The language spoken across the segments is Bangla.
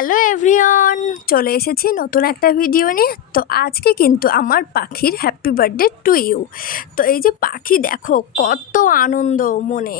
হ্যালো এভরিওয়ান, চলে এসেছি নতুন একটা ভিডিও নিয়ে। তো আজকে কিন্তু আমার পাখির হ্যাপি বার্থডে টু ইউ। তো এই যে পাখি দেখো, কত আনন্দ মনে।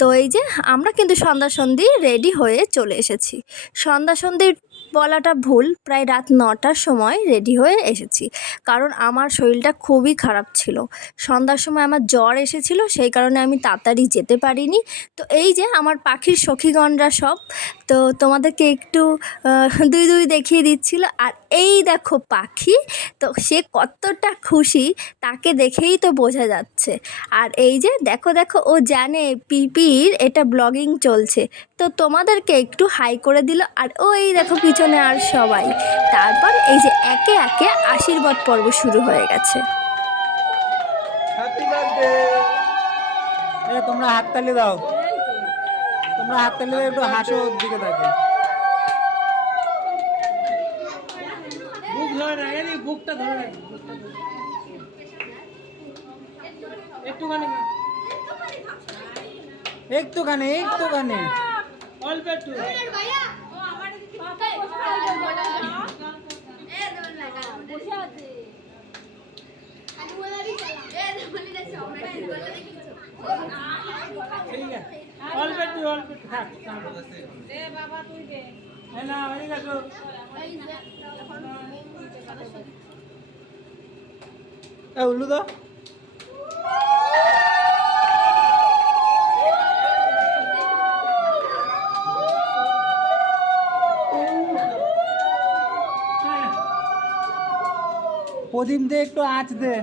তো এই যে আমরা কিন্তু সন্ধ্যা সন্ধি রেডি হয়ে চলে এসেছি। সন্ধ্যা সন্ধি বলাটা ভুল, প্রায় রাত নটার সময় রেডি হয়ে এসেছি। কারণ আমার শরীরটা খুবই খারাপ ছিল। সন্ধ্যার সময় আমার জ্বর এসেছিল, সেই কারণে আমি তাড়াতাড়ি যেতে পারিনি। তো এই যে আমার পাখির সখীগণরা সব তো তোমাদেরকে একটু দুই দুই দেখিয়ে দিচ্ছিল। আর এই দেখো পাখি, তো সে কতটা খুশি, তাকে দেখেই তো বোঝা যাচ্ছে। আর এই যে দেখো দেখো, ও জানে পিপির এটা ব্লগিং চলছে। তো তোমাদেরকে একটু হাই করে দিল। আর ও এই দেখো পিছনে আর সবাই। তারপর এই যে একে একে আশীর্বাদ পর্ব শুরু হয়ে গেছে। তোমরা হাততালি দাও। তোমরা হাততালি দাও একটু হাসো ওর দিকে থাকে বুক ধরে রাখ এই বুকটা ধরে রাখ বুকটা ধরে। রাখ। একটুখানি না, একটুখানি। একটুখানি অল্প একটু। ঠিক আছে অল্প একটু অল্প একটু থাক থাক। এই না এ উল্লু হ্যাঁ প্রদীপ দে একটু আঁচ দে।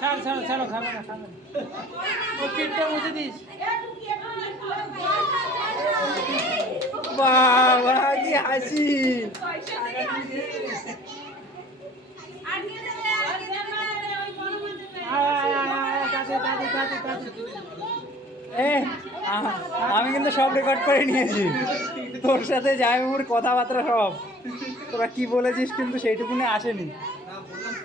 ছাড় ছাড়, ছাড়ো, খাবে না, খাবে মুছে দিস। হাসি। আমি কিন্তু সব রেকর্ড করে নিয়েছি। তোর সাথে জামাইবাবুর কথাবার্তা সব। তোরা কি বলেছিস কিন্তু সেইটুকুনি আসেনি।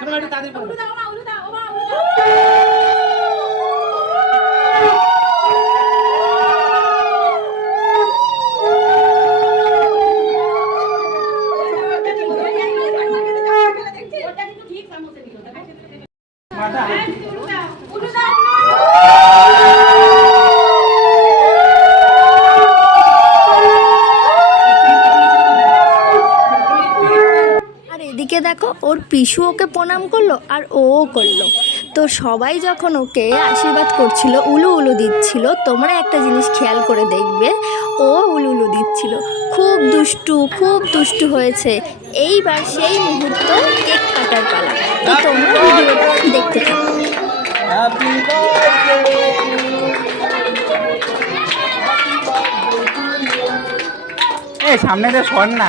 লিপিকা, চলে এসেছি। এই লিপিকা, চলে এসেছিস তো? আয়। আরে, তুই পড়ে যাবি। এক্ষুনি যা। খাওয়া হয় না, দাঁড়া, খাওয়া। এই যে। ছোট ভাইটা তাদের পড়ো। মাথা হাত। আর এদিকে দেখো ওর পিসু ওকে প্রণাম করল আর ও করল। তো সবাই যখন ওকে আশীর্বাদ করছিল উলু উলু দিচ্ছিল তোমরা একটা জিনিস খেয়াল করে দেখবে ও উলু উলু দিচ্ছিল। খুব দুষ্টু খুব দুষ্টু হয়েছে। এইবার সেই মুহূর্ত কেক কাটার পালা। তো তোমরা ভিডিওটা দেখতে থাকো। সামনে দিয়ে সর না।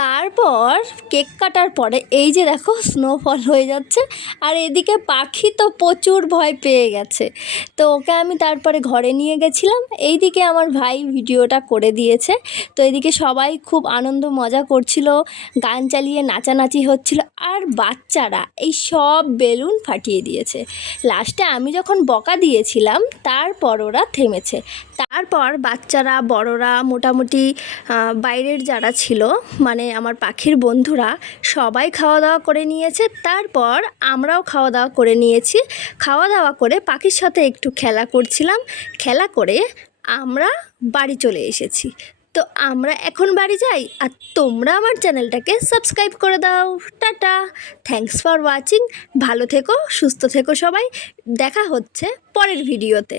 তারপর কেক কাটার পরে এই যে দেখো স্নোফল হয়ে যাচ্ছে, আর এদিকে পাখি তো প্রচুর ভয় পেয়ে গেছে। তো ওকে আমি তারপরে ঘরে নিয়ে গেছিলাম। এইদিকে আমার ভাই ভিডিওটা করে দিয়েছে। তো এদিকে সবাই খুব আনন্দ, মজা করছিল, গান চালিয়ে নাচানাচি হচ্ছিল, আর বাচ্চারা এই সব বেলুন ফাটিয়ে দিয়েছে। লাস্টে আমি যখন বকা দিয়েছিলাম, তারপর ওরা থেমেছে। তারপর বাচ্চারা, বড়রা, মোটামুটি বাইরের যারা ছিল মানে আমার পাখির বন্ধুরা, সবাই খাওয়া দাওয়া করে নিয়েছে। তারপর আমরাও খাওয়া দাওয়া করে নিয়েছি। খাওয়া দাওয়া করে পাখির সাথে একটু খেলা করছিলাম। খেলা করে আমরা বাড়ি চলে এসেছি। তো আমরা এখন বাড়ি যাই আর তোমরা আমার চ্যানেলটাকে সাবস্ক্রাইব করে দাও। টাটা! থ্যাঙ্কস ফর ওয়াচিং ভালো থেকো, সুস্থ থেকো সবাই। দেখা হচ্ছে পরের ভিডিওতে।